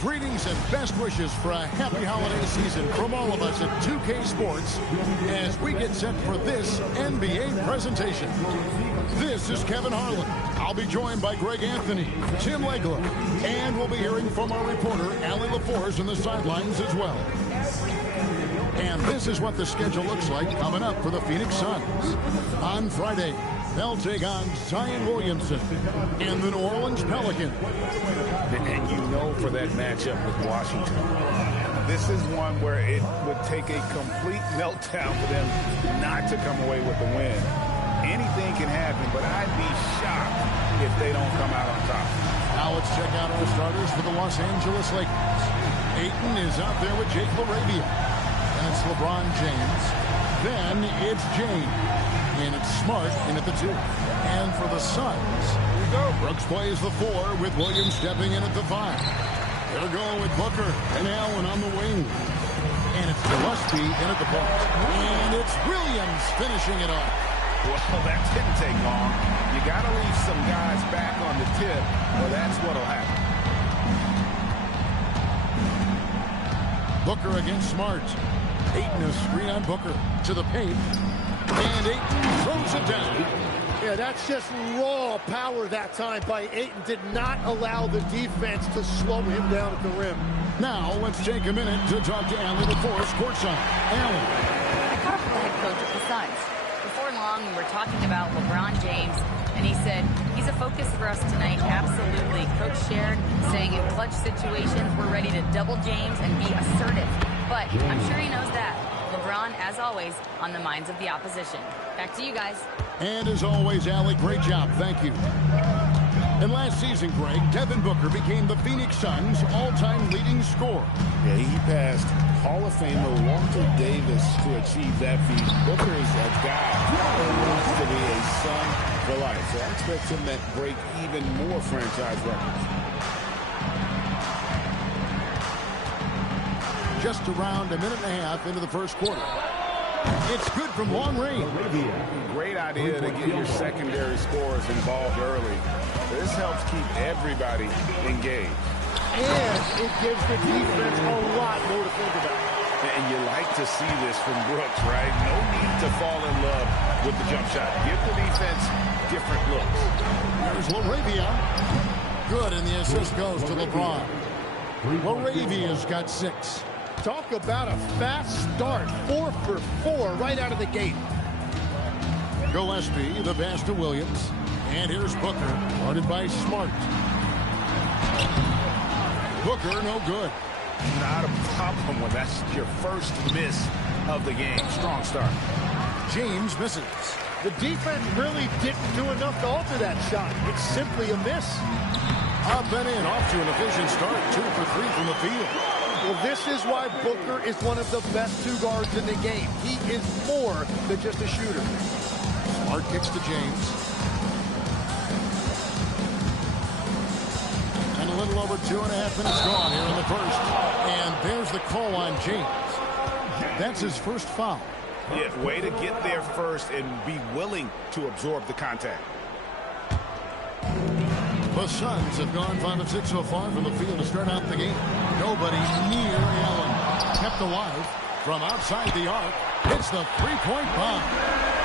Greetings and best wishes for a happy holiday season from all of us at 2K Sports as we get set for this NBA presentation. This is Kevin Harlan. I'll be joined by Greg Anthony, Tim Legler, and we'll be hearing from our reporter, Allie LaForce, on the sidelines as well. And this is what the schedule looks like coming up for the Phoenix Suns. On Friday, they'll take on Zion Williamson and the New Orleans Pelicans. And you know for that matchup with Washington, this is one where it would take a complete meltdown for them not to come away with the win. Anything can happen, but I'd be shocked if they don't come out on top. Now let's check out our starters for the Los Angeles Lakers. Ayton is out there with Jake LaRavia. And it's LeBron James. Then it's James. And it's Smart in at the 2. And for the Suns, here we go. Brooks plays the 4 with Williams stepping in at the 5. They'll go with Booker and Allen on the wing. And it's Gillespie in at the point. And it's Williams finishing it off. Well, that didn't take long. You got to leave some guys back on the tip, or that's what'll happen. Booker against Smart. Ayton a screen on Booker to the paint. And Ayton throws it down. Yeah, that's just raw power that time by Ayton. Did not allow the defense to slow him down at the rim. Now let's take a minute to talk to Allie LaForce courtside. Allie. I caught up with the head coach of the Suns. Before long, we were talking about LeBron James, and he said, he's a focus for us tonight. Absolutely. Coach shared, saying in clutch situations, we're ready to double James and be assertive. But I'm sure he knows that. LeBron, as always, on the minds of the opposition. Back to you guys. And as always, Allie, great job. Thank you. And last season, Greg, Devin Booker became the Phoenix Suns' all-time leading scorer. Yeah, he passed Hall of Famer Walter Davis to achieve that feat. Booker is a guy who wants to be a Sun for life. So I expect him to break even more franchise records. Just around a minute and a half into the first quarter. It's good from long range. Great idea to get your secondary scorers involved early. This helps keep everybody engaged. And it gives the defense a lot more to think about. And you like to see this from Brooks, right? No need to fall in love with the jump shot. Give the defense different looks. There's LaRavia. Good, and the assist goes to LeBron. LaRavia's got 6. Talk about a fast start. 4 for 4 right out of the gate. Gillespie, the pass to Williams. And here's Booker, guarded by Smart. Booker, no good. Not a problem when that's your first miss of the game. Strong start. James misses. The defense really didn't do enough to alter that shot. It's simply a miss. Up and in, off to an efficient start. 2 for 3 from the field. Well, this is why Booker is one of the best 2 guards in the game. He is more than just a shooter. Smart kicks to James. And a little over 2.5 minutes gone here in the first. And there's the call on James. That's his first foul. Yeah, way to get there first and be willing to absorb the contact. The Suns have gone 5 of 6 so far from the field to start out the game. Nobody near Allen. Kept alive from outside the arc. Hits the three-point bomb.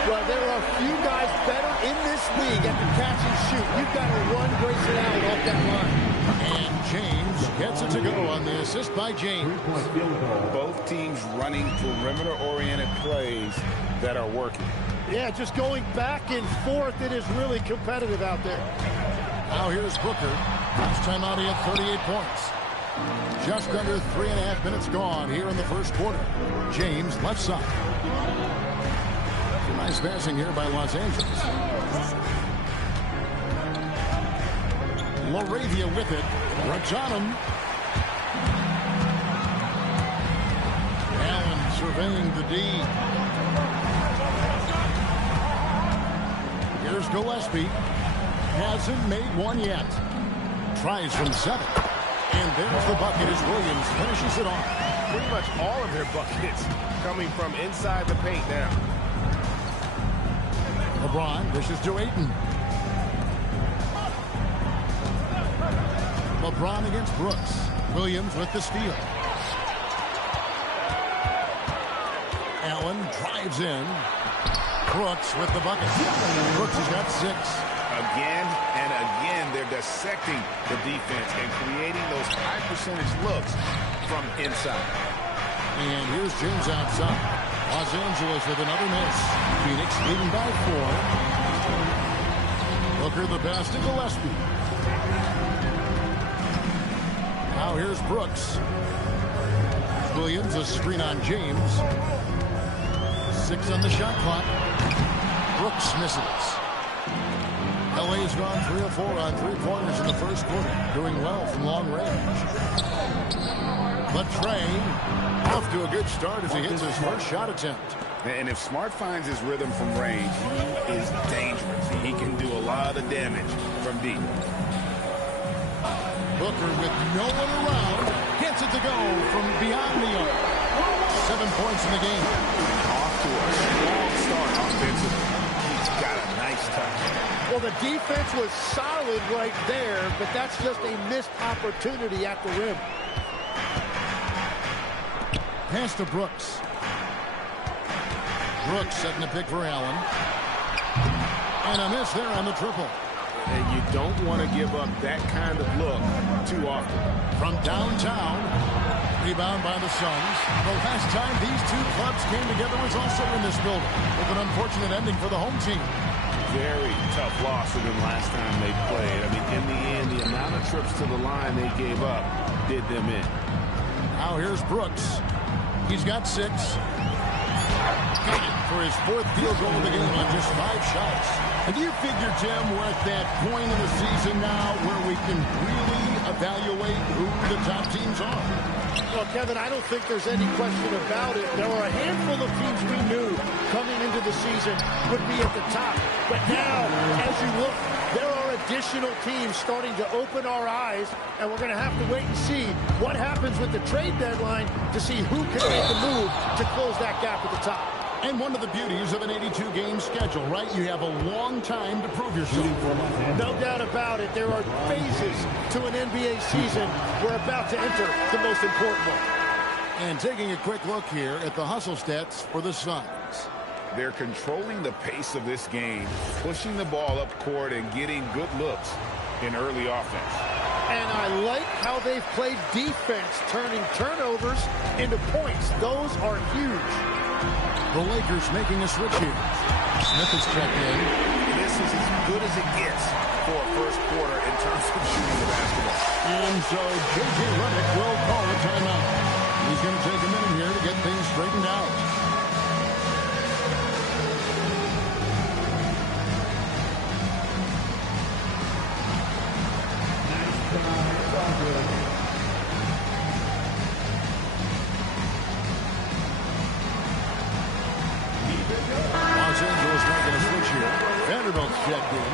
Well, there are few guys better in this league at the catch and shoot. You've got to run Grayson Allen off that line. And James gets it to go on the assist by James. Both teams running perimeter-oriented plays that are working. Yeah, just going back and forth. It is really competitive out there. Now here's Booker. Last time out he had 38 points. Just under 3.5 minutes gone here in the first quarter. James left side. Nice passing here by Los Angeles. LaRavia with it. Brooks on him. Allen surveying the D. Here's Gillespie. Hasn't made one yet. Tries from 7. And there's the bucket as Williams finishes it off. Pretty much all of their buckets coming from inside the paint now. LeBron dishes to Ayton. LeBron against Brooks. Williams with the steal. Allen drives in. Brooks with the bucket. Brooks has got 6. Again and again, they're dissecting the defense and creating those high percentage looks from inside. And here's James outside. Los Angeles with another miss. Phoenix leading by 4. Booker the pass to Gillespie. Now here's Brooks. Williams a screen on James. 6 on the shot clock. Brooks misses. LA's gone 3 of 4 on 3-pointers in the first quarter, doing well from long range. But Trey off to a good start as he hits his first shot attempt. And if Smart finds his rhythm from range, he is dangerous. He can do a lot of damage from deep. Booker with no one around gets it to go from beyond the arc. 7 points in the game. Off to a strong start offensively. He's got a nice touch. Well, the defense was solid right there, but that's just a missed opportunity at the rim. Pass to Brooks. Brooks setting the pick for Allen. And a miss there on the triple. And you don't want to give up that kind of look too often. From downtown, rebound by the Suns. The last time these two clubs came together was also in this building, with an unfortunate ending for the home team. Very tough loss for them last time they played. I mean, in the end, the amount of trips to the line they gave up did them in. Now here's Brooks. He's got 6. Got it for his 4th field goal of the game on just 5 shots. And do you figure, Jim, we're at that point in the season now where we can really evaluate who the top teams are? Well, Kevin, I don't think there's any question about it. There were a handful of teams we knew coming into the season would be at the top. But now, as you look, there are additional teams starting to open our eyes, and we're going to have to wait and see what happens with the trade deadline to see who can make the move to close that gap at the top. And one of the beauties of an 82-game schedule, right? You have a long time to prove yourself. No doubt about it. There are phases to an NBA season. We're about to enter the most important one. And taking a quick look here at the hustle stats for the Suns. They're controlling the pace of this game, pushing the ball up court and getting good looks in early offense. And I like how they've played defense, turning turnovers into points. Those are huge. The Lakers making a switch here. Smith is checked in. This is as good as it gets for a first quarter in terms of shooting the basketball. And so J.J. Redick will call a timeout. He's going to take a minute here to get things straightened out. Los Angeles making a switch here. Vanderbilt's checked in.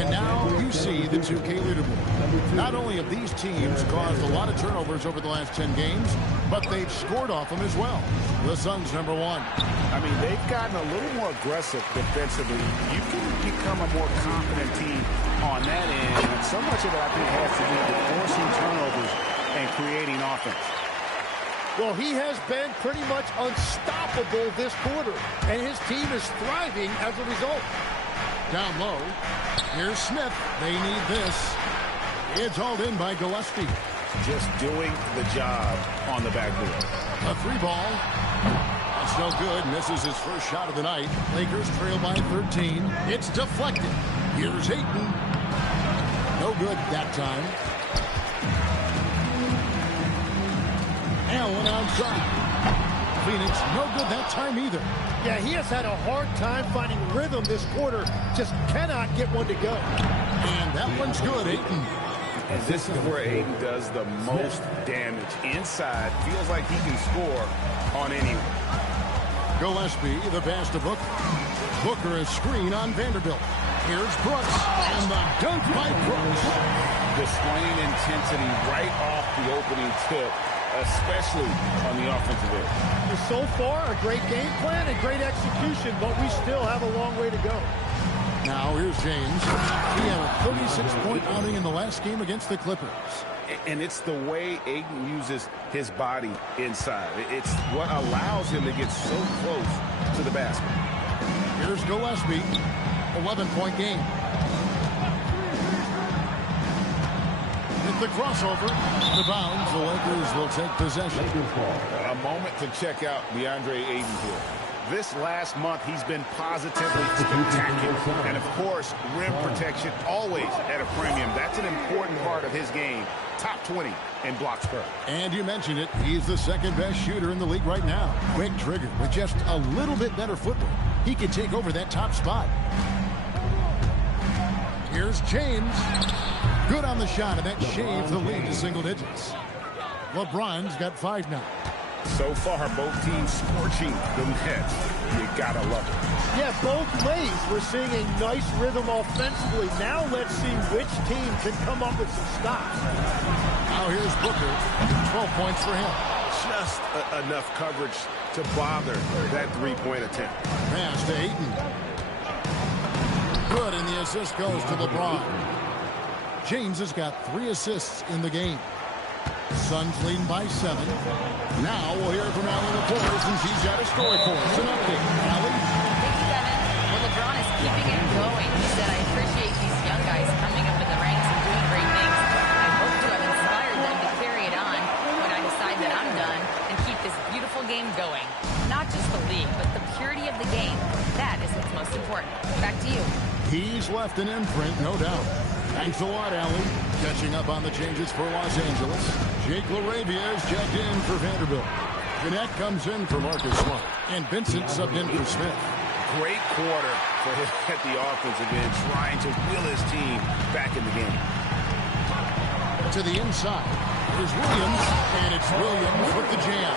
And now you see the 2K leaderboard. Not only have these teams caused a lot of turnovers over the last 10 games, but they've scored off them as well. The Suns #1. I mean, they've gotten a little more aggressive defensively. You can become a more confident team on that end. And so much of it, I think, has to do with forcing turnovers and creating offense. Well, he has been pretty much unstoppable this quarter, and his team is thriving as a result. Down low. Here's Smith. They need this. It's hauled in by Gillespie. Just doing the job on the backboard. A 3-ball. That's no good. Misses his first shot of the night. Lakers trail by 13. It's deflected. Here's Ayton. No good that time. Allen outside. Phoenix, no good that time either. Yeah, he has had a hard time finding rhythm this quarter. Just cannot get one to go. And that one's good, Ayton. And this is where Ayton does the most damage. Inside, feels like he can score on anyone. Gillespie, the pass to Booker. Booker is screen on Vanderbilt. Here's Brooks, and the dunk by Brooks. Displaying intensity right off the opening tip, especially on the offensive end. So far, a great game plan and great execution, but we still have a long way to go. Now here's James. He had a 36-point outing in the last game against the Clippers. And it's the way Ayton uses his body inside. It's what allows him to get so close to the basket. Here's Gillespie. 11-point game. With the crossover, the bounds, the Lakers will take possession. A moment to check out DeAndre Ayton here. This last month, he's been positively spectacular. And, of course, rim protection always at a premium. That's an important part of his game. Top 20 in blocks per. And you mentioned it, he's the second best shooter in the league right now. Quick trigger with just a little bit better footwork. He could take over that top spot. Here's James. Good on the shot, and that shaves the lead to single digits. LeBron's got 5 now. So far, both teams scorching the Nets. You gotta love it. Yeah, both ways. We're seeing a nice rhythm offensively. Now let's see which team can come up with some stops. Now here's Booker. 12 points for him. Just enough coverage to bother that three-point attempt. Pass to Ayton. Good, and the assist goes to LeBron. James has got 3 assists in the game. Suns leading by 7. Now we'll hear from Allie LaFleur since she's got a story for us. An update. Allie? Thank you, Kevin. Well, LeBron is keeping it going. He said, I appreciate these young guys coming up in the ranks and doing great things. I hope to have inspired them to carry it on when I decide that I'm done and keep this beautiful game going. Not just the league, but the purity of the game. That is what's most important. Back to you. He's left an imprint, no doubt. Thanks a lot, Allie. Catching up on the changes for Los Angeles. Jake LaRavia is checked in for Vanderbilt. Jeanette comes in for Marcus Smart. And Vincent subbed in for Smith. Great quarter for him at the offensive end, trying to wheel his team back in the game. To the inside. Here's Williams. And it's Williams with the jam.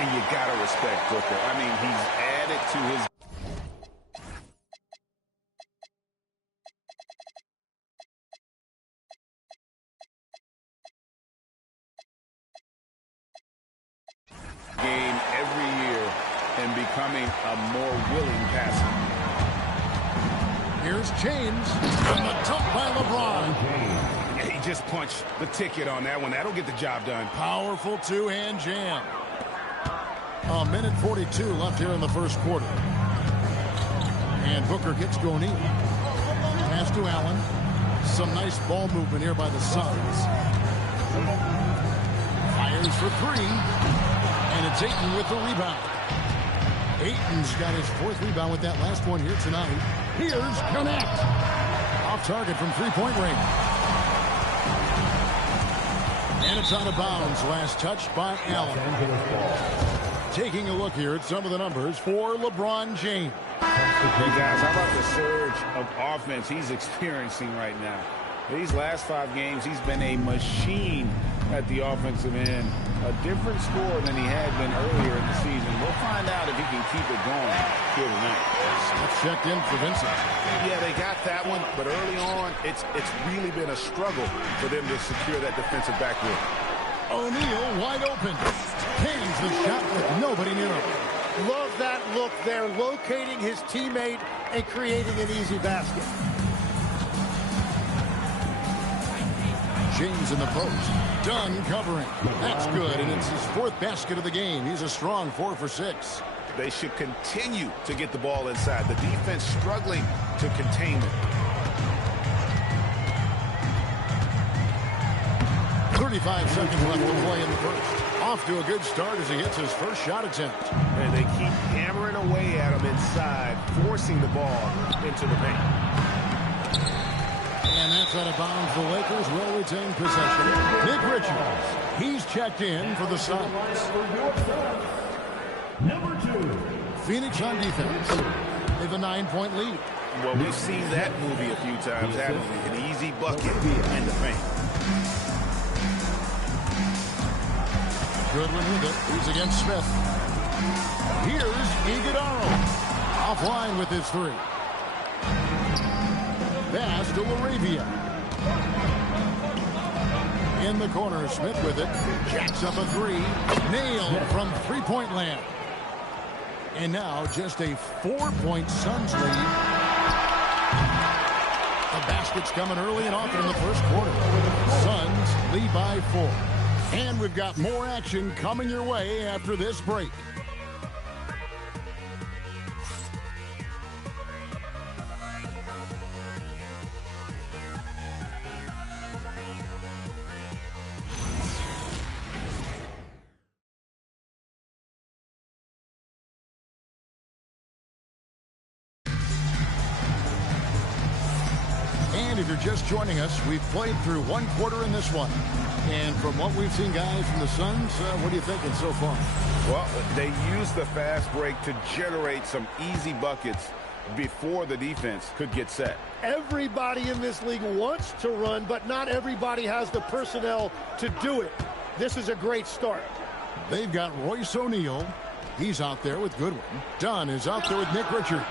And you got to respect Booker. I mean, he's added to his game every year and becoming a more willing passer. Here's James. And the dunk by LeBron. And he just punched the ticket on that one. That'll get the job done. Powerful two-hand jam. A minute 42 left here in the first quarter. And Booker gets going in. Pass to Allen. Some nice ball movement here by the Suns. Fires for 3. And it's Ayton with the rebound. Ayton's got his 4th rebound with that last one here tonight. Here's Connect. Off target from 3-point range. And it's out of bounds. Last touch by Allen. Taking a look here at some of the numbers for LeBron James. Hey guys, how about the surge of offense he's experiencing right now? These last 5 games, he's been a machine at the offensive end. A different score than he had been earlier in the season. We'll find out if he can keep it going here tonight. Steph checked in for Vincent. Yeah, they got that one, but early on, it's really been a struggle for them to secure that defensive backboard. O'Neal wide open. Cans the shot with nobody near him. Love that look there, locating his teammate and creating an easy basket. James in the post. Dunn covering. That's good, and it's his 4th basket of the game. He's a strong 4 for 6. They should continue to get the ball inside. The defense struggling to contain it. 35 seconds left to play in the first. Off to a good start as he hits his first shot attempt. And they keep hammering away at him inside, forcing the ball into the paint. And that's out of bounds. The Lakers will retain possession. Nick Richards. He's checked in for the Suns. Number 2. Phoenix on defense. They have a 9-point lead. Well, we've seen that movie a few times, haven't we? An easy bucket in the paint. Goodwin with it. He's against Smith. Here's Iguodala. Offline with his 3. Pass to LaRavia. In the corner, Smith with it. Jacks up a 3. Nailed from 3-point land. And now just a 4-point Suns lead. baskets coming early and often in the first quarter. Suns lead by 4. And we've got more action coming your way after this break. And if you're just joining us, we've played through one quarter in this one. And from what we've seen, guys, from the Suns, what are you thinking so far? Well, they used the fast break to generate some easy buckets before the defense could get set. Everybody in this league wants to run, but not everybody has the personnel to do it. This is a great start. They've got Royce O'Neal. He's out there with Goodwin. Dunn is out there with Nick Richards.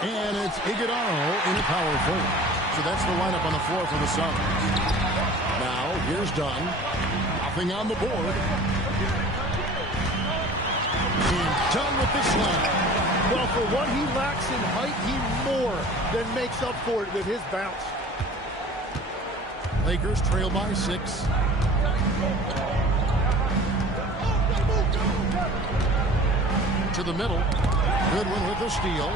And it's Iguodala in the power forward. So that's the lineup on the floor for the Suns. Now, here's Dunn. Nothing on the board. And Dunn with the slam. Well, for what he lacks in height, he more than makes up for it with his bounce. Lakers trail by 6. To the middle. Goodwin with the steal.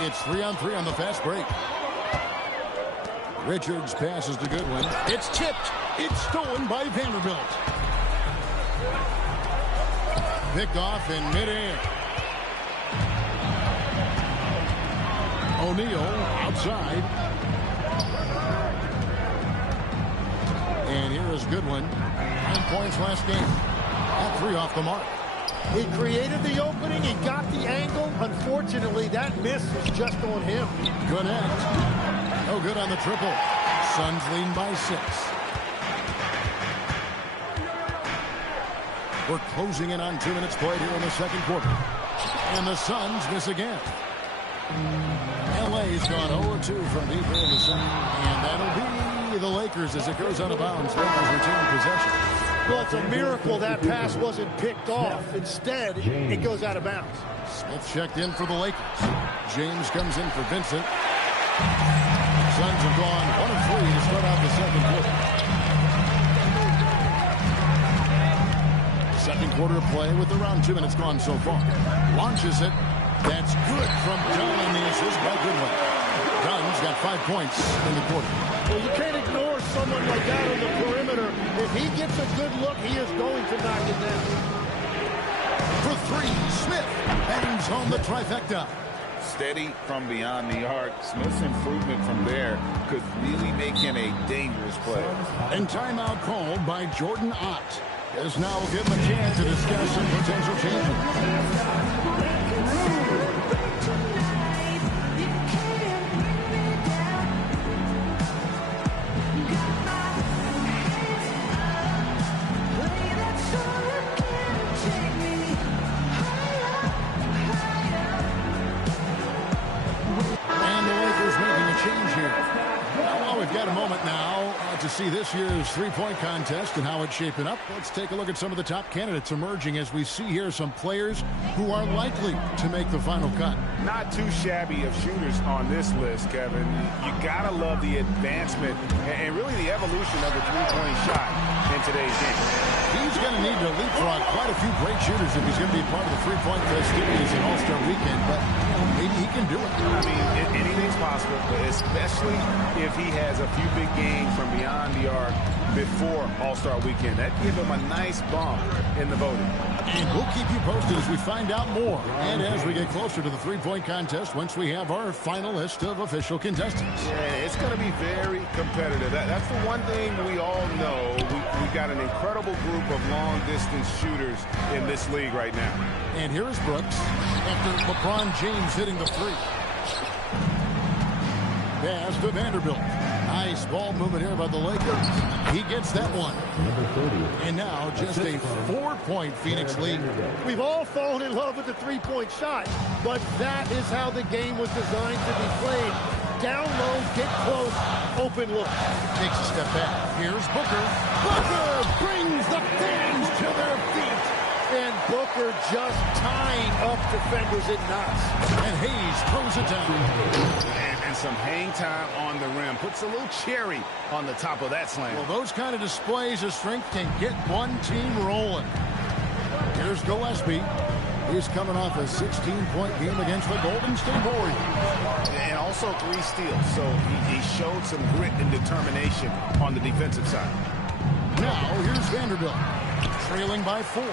It's 3-on-3 on the fast break. Richards passes to Goodwin. It's tipped. It's stolen by Vanderbilt. Picked off in midair. O'Neal outside. And here is Goodwin. 9 points last game. All 3 off the mark. He created the opening. He got the angle. Unfortunately, that miss was just on him. Connect. No good on the triple. Suns leading by 6. We're closing in on 2 minutes played here in the second quarter. And the Suns miss again. LA's gone 0-2 from deep here in the second. And that'll be the Lakers as it goes out of bounds. Lakers retain possession. Well, it's a miracle that pass wasn't picked off. Instead, it goes out of bounds. Smith checked in for the Lakers. James comes in for Vincent. Suns have gone 1 of 3 to start out the second quarter. Second quarter of play with around 2 minutes gone so far. Launches it. That's good from Dunn on the assist by Goodwin. Dunn's got 5 points in the quarter. Well, you can't ignore someone like that on the perimeter. If he gets a good look, he is going to knock it down. For 3, Smith bangs home the trifecta. Steady from beyond the arc. Smith's improvement from there could really make him a dangerous player. And timeout called by Jordan Ott. As now we'll give him a chance to discuss some potential changes. Got a moment now to see this year's three-point contest and how it's shaping up. Let's take a look at some of the top candidates emerging as we see here some players who are likely to make the final cut. Not too shabby of shooters on this list, Kevin. You gotta love the advancement and really the evolution of the three-point shot in today's game. He's going to need to leapfrog quite a few great shooters if he's going to be part of the three-point festivities in All-Star Weekend, but maybe he can do it. I mean, anything's possible, especially if he has a few big games from beyond the arc before All-Star Weekend. That'd give him a nice bump in the voting. And we'll keep you posted as we find out more. And as we get closer to the three-point contest, once we have our final list of official contestants. Yeah, it's going to be very competitive. That's the one thing we all know. We've got an incredible group of long-distance shooters in this league right now. And here is Brooks after LeBron James hitting the three. Pass to Vanderbilt. Nice ball movement here by the Lakers. He gets that one. And now just a 4-point Phoenix lead. We've all fallen in love with the three-point shot, but that is how the game was designed to be played. Down low, get close, open look. Takes a step back. Here's Booker. Booker brings the fans to their feet. And Booker just tying up defenders in knots. And Hayes throws it down. And some hang time on the rim. Puts a little cherry on the top of that slam. Well, those kind of displays of strength can get one team rolling. Here's Gillespie. He's coming off a 16-point game against the Golden State Warriors. And also 3 steals. So he showed some grit and determination on the defensive side. Now, here's Vanderbilt, trailing by 4.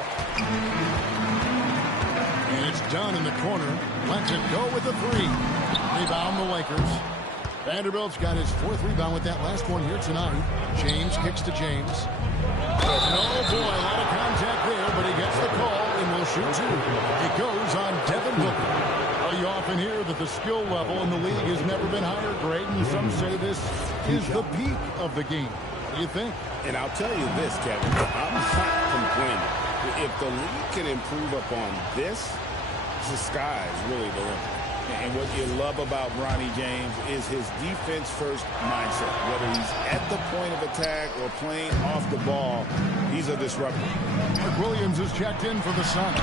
And it's done in the corner. Lets it go with the 3. Rebound the Lakers. Vanderbilt's got his 4th rebound with that last one here tonight. James kicks to James. Oh, boy, a lot of contact there, but he gets the call, and will shoot 2. It goes on Devin Booker. Well, you often hear that the skill level in the league has never been higher, Greg, and some say this is the peak of the game. What do you think? And I'll tell you this, Kevin, I'm not complaining. If the league can improve upon this, the sky is really the limit. And what you love about Bronny James is his defense-first mindset. Whether he's at the point of attack or playing off the ball, he's a disruptor. Mark Williams is checked in for the Suns.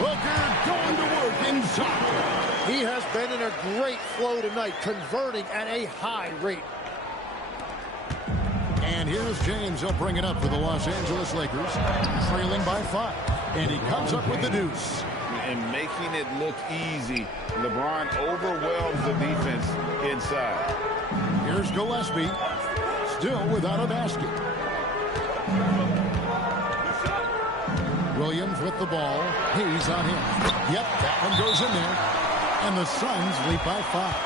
Booker going to work inside. He has been in a great flow tonight, converting at a high rate. And here's James. He'll bring it up for the Los Angeles Lakers, trailing by 5. And he comes up with the deuce. And making it look easy, LeBron overwhelms the defense inside. Here's Gillespie, still without a basket. Williams with the ball. Hayes on him. Yep, that one goes in there. And the Suns lead by 5.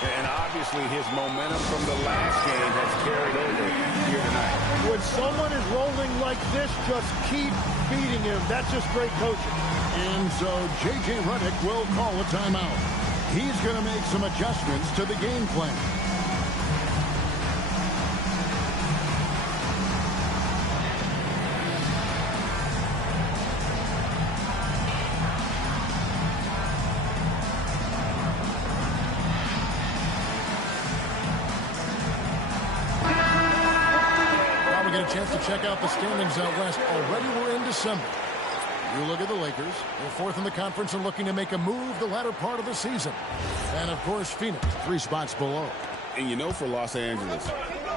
And obviously his momentum from the last game has carried over here tonight. When someone is rolling like this, just keep beating him. That's just great coaching. And so J.J. Redick will call a timeout. He's going to make some adjustments to the game plan. Now we get a chance to check out the standings out west. Already we're in December. You look at the Lakers. They're 4th in the conference and looking to make a move the latter part of the season. And, of course, Phoenix, 3 spots below. And you know, for Los Angeles,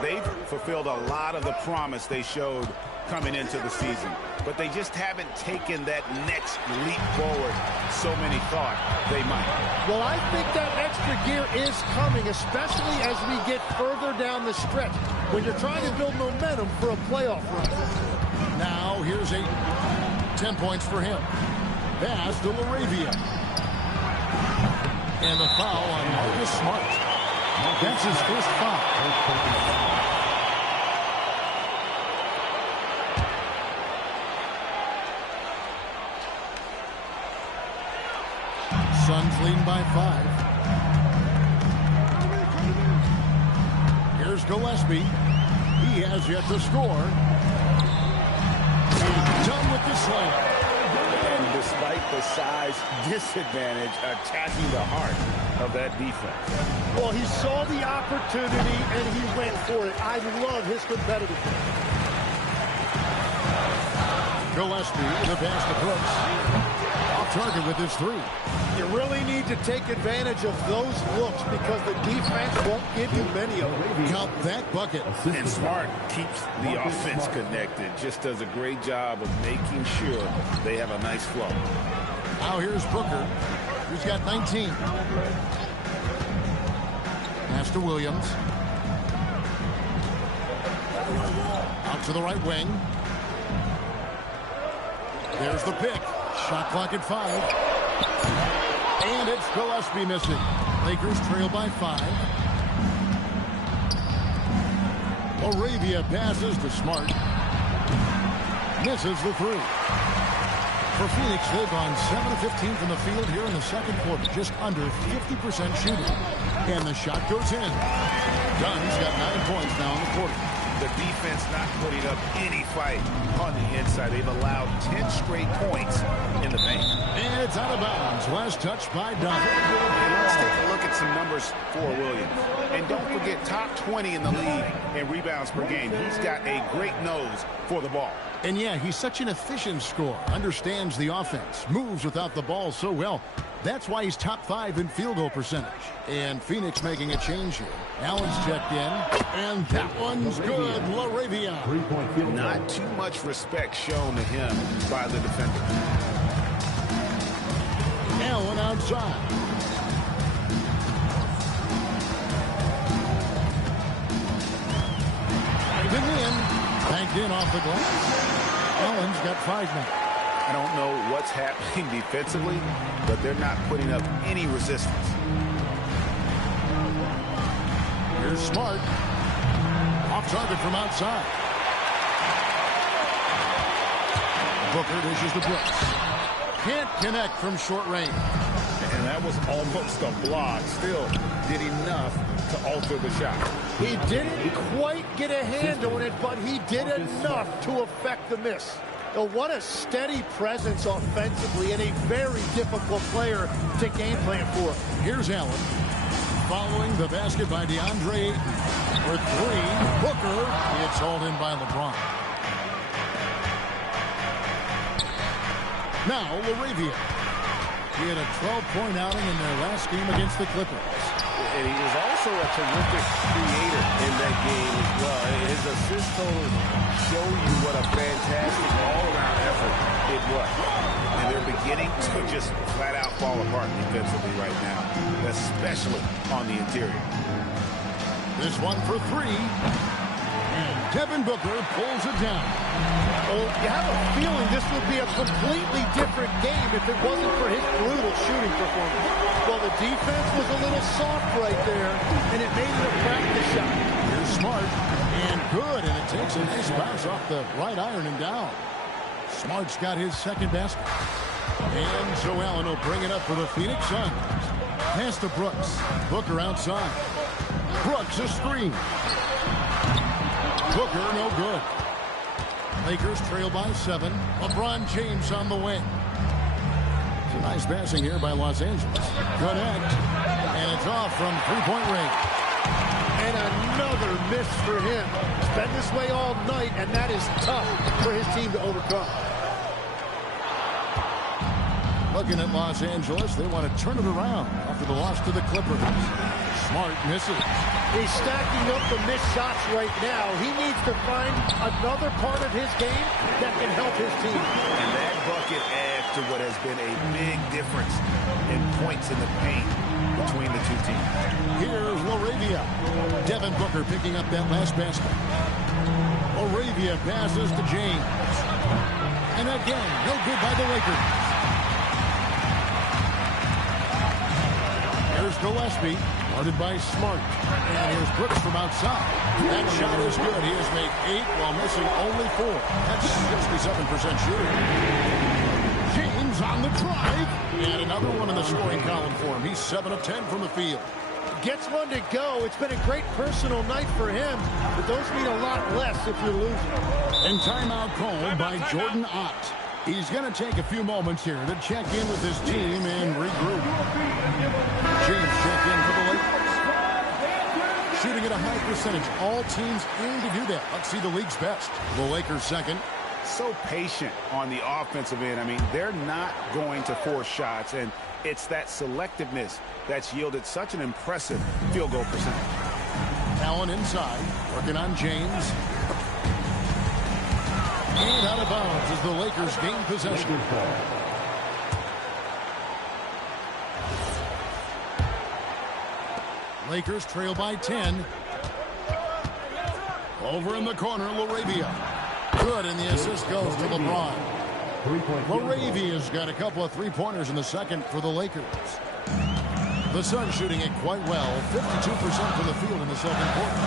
They've fulfilled a lot of the promise they showed coming into the season, but they just haven't taken that next leap forward so many thought they might. Well, I think that extra gear is coming, especially as we get further down the stretch, when you're trying to build momentum for a playoff run. Now, here's 10 points for him. Pass to LaRavia. And the foul on Marcus Smart. That's his first foul. Suns leading by 5. Here's Gillespie. He has yet to score. Done with the slam. And despite the size disadvantage, attacking the heart of that defense. Well, he saw the opportunity and he went for it. I love his competitiveness. Gillespie, the pass to Brooks. Off target with his 3. You really need to take advantage of those looks because the defense won't give you many of them. Count that bucket. And Smart keeps the offense connected. Just does a great job of making sure they have a nice flow. Now here's Booker, who's got 19. Pass to Williams. Out to the right wing. There's the pick. Shot clock at 5. And it's Gillespie missing. Lakers trail by 5. LaRavia passes to Smart. Misses the 3. For Phoenix, they've gone 7 of 15 from the field here in the second quarter. Just under 50% shooting. And the shot goes in. Dunn's got 9 points now in the quarter. The defense not putting up any fight on the inside. They've allowed 10 straight points in the paint. And it's out of bounds. Last touch by Dunn. And let's take a look at some numbers for Williams. And don't forget, top 20 in the league in rebounds per game. He's got a great nose for the ball. And yeah, he's such an efficient scorer, understands the offense, moves without the ball so well. That's why he's top 5 in field goal percentage. And Phoenix making a change here. Allen's checked in, and that one's good. LaRavia. Not too much respect shown to him by the defender. Allen outside. Driven in. Banked in off the glass. Allen's got 5 now. I don't know what's happening defensively, but they're not putting up any resistance. Here's Smart. Off target from outside. Booker dishes to Brooks. Can't connect from short range. And that was almost a block. Still did enough to alter the shot. He didn't quite get a hand on it, but he did enough to affect the miss. Oh, what a steady presence offensively and a very difficult player to game plan for. Here's Allen. Following the basket by DeAndre Ayton. For 3, Booker. It's hauled in by LeBron. Now, LaRavia. He had a 12-point outing in their last game against the Clippers. And he was also a terrific creator in that game as well. His assist totals show you what a fantastic all-around effort it was. And they're beginning to just flat-out fall apart defensively right now, especially on the interior. This one for 3. And Devin Booker pulls it down. Oh, you have a feeling this would be a completely different game if it wasn't for his brutal shooting performance. Well, the defense was a little soft right there, and it made it a practice shot. Here's Smart, and good, and it takes a nice bounce off the right iron and down. Smart's got his second basket. And so Allen will bring it up for the Phoenix Suns. Pass to Brooks. Booker outside. Brooks a screen. Booker no good. Lakers trail by 7. LeBron James on the wing. It's a nice passing here by Los Angeles. Connect. And it's off from 3-point range. And another miss for him. It's been this way all night, and that is tough for his team to overcome. Looking at Los Angeles, they want to turn it around after the loss to the Clippers. Smart misses. He's stacking up the missed shots right now. He needs to find another part of his game that can help his team. And that bucket adds to what has been a big difference in points in the paint between the two teams. Here's LaRavia. Devin Booker picking up that last basket. LaRavia passes to James. And again, no good by the Lakers. Here's Gillespie, guarded by Smart. And here's Brooks from outside. That shot is good. He has made 8 while missing only 4. That's 67% shooting. James on the drive. And another one in the scoring column for him. He's 7 of 10 from the field. Gets one to go. It's been a great personal night for him, but those mean a lot less if you're losing. And timeout called by Jordan Ott. He's going to take a few moments here to check in with his team and regroup. James checked in for the Lakers. Shooting at a high percentage. All teams aim to do that. Let's see the league's best. The Lakers second. So patient on the offensive end. I mean, they're not going to force shots, and it's that selectiveness that's yielded such an impressive field goal percentage. Allen inside, working on James. And out of bounds as the Lakers gain possession. Lakers trail by 10. Over in the corner, LaRavia. Good, and the assist goes to LeBron. LaRavia's got a couple of three-pointers in the second for the Lakers. The Suns shooting it quite well, 52% from the field in the second quarter.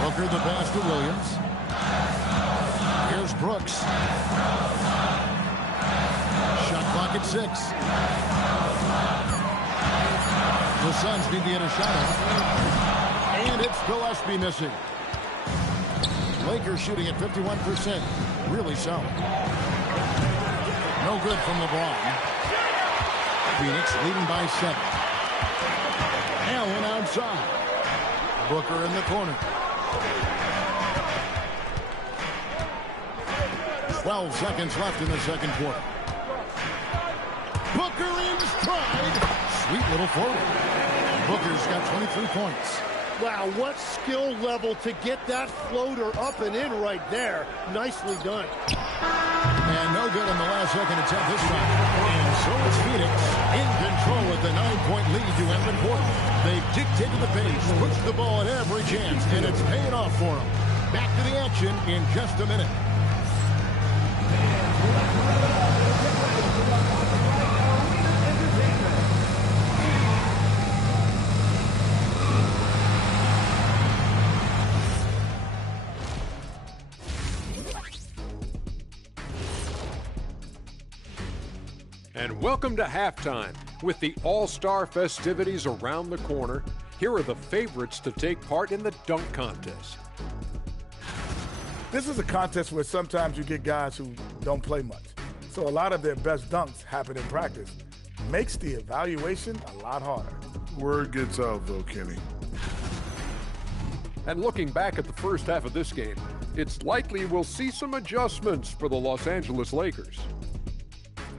Booker the pass to Williams. Here's Brooks. Shot clock at 6. The Suns need to get a shot off. And it's Gillespie missing. Lakers shooting at 51%. Really solid. No good from LeBron. Phoenix leading by 7. Allen outside. Booker in the corner. 12 seconds left in the second quarter. Booker in stride. Sweet little floater. Booker's got 23 points. Wow, what skill level to get that floater up and in right there. Nicely done. And no good on the last second attempt this time. And so it's Phoenix in control with the 9-point lead to end the quarter. They've dictated the pace, pushed the ball at every chance, and it's paying off for them. Back to the action in just a minute. And welcome to halftime. With the All-Star festivities around the corner, here are the favorites to take part in the dunk contest. This is a contest where sometimes you get guys who don't play much. So a lot of their best dunks happen in practice. Makes the evaluation a lot harder. Word gets out, though, Kenny. And looking back at the first half of this game, it's likely we'll see some adjustments for the Los Angeles Lakers.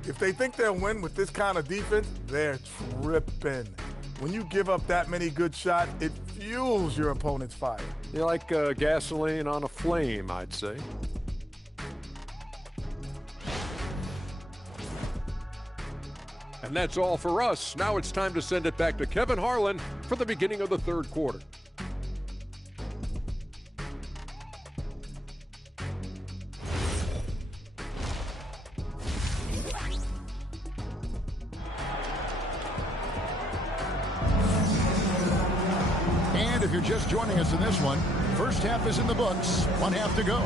If they think they'll win with this kind of defense, they're tripping. When you give up that many good shots, it fuels your opponent's fire. You're like gasoline on a flame, I'd say. And that's all for us. Now it's time to send it back to Kevin Harlan for the beginning of the third quarter. If you're just joining us in this one, first half is in the books, 1 half to go.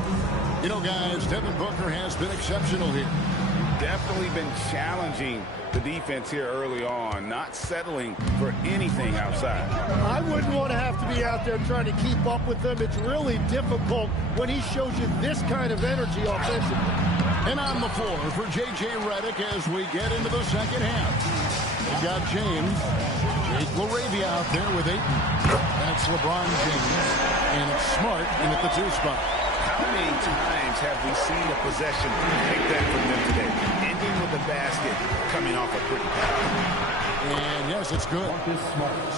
You know, guys, Devin Booker has been exceptional here. Definitely been challenging the defense here early on, not settling for anything outside. I wouldn't want to have to be out there trying to keep up with them. It's really difficult when he shows you this kind of energy offensively. And on the floor for J.J. Redick as we get into the second half. We've got James. Jake LaRavia out there with Ayton. And it's LeBron James. And it's Smart in at the 2 spot. How many times have we seen a possession like that from them today? Ending with a basket, coming off a pretty pass. And yes, it's good.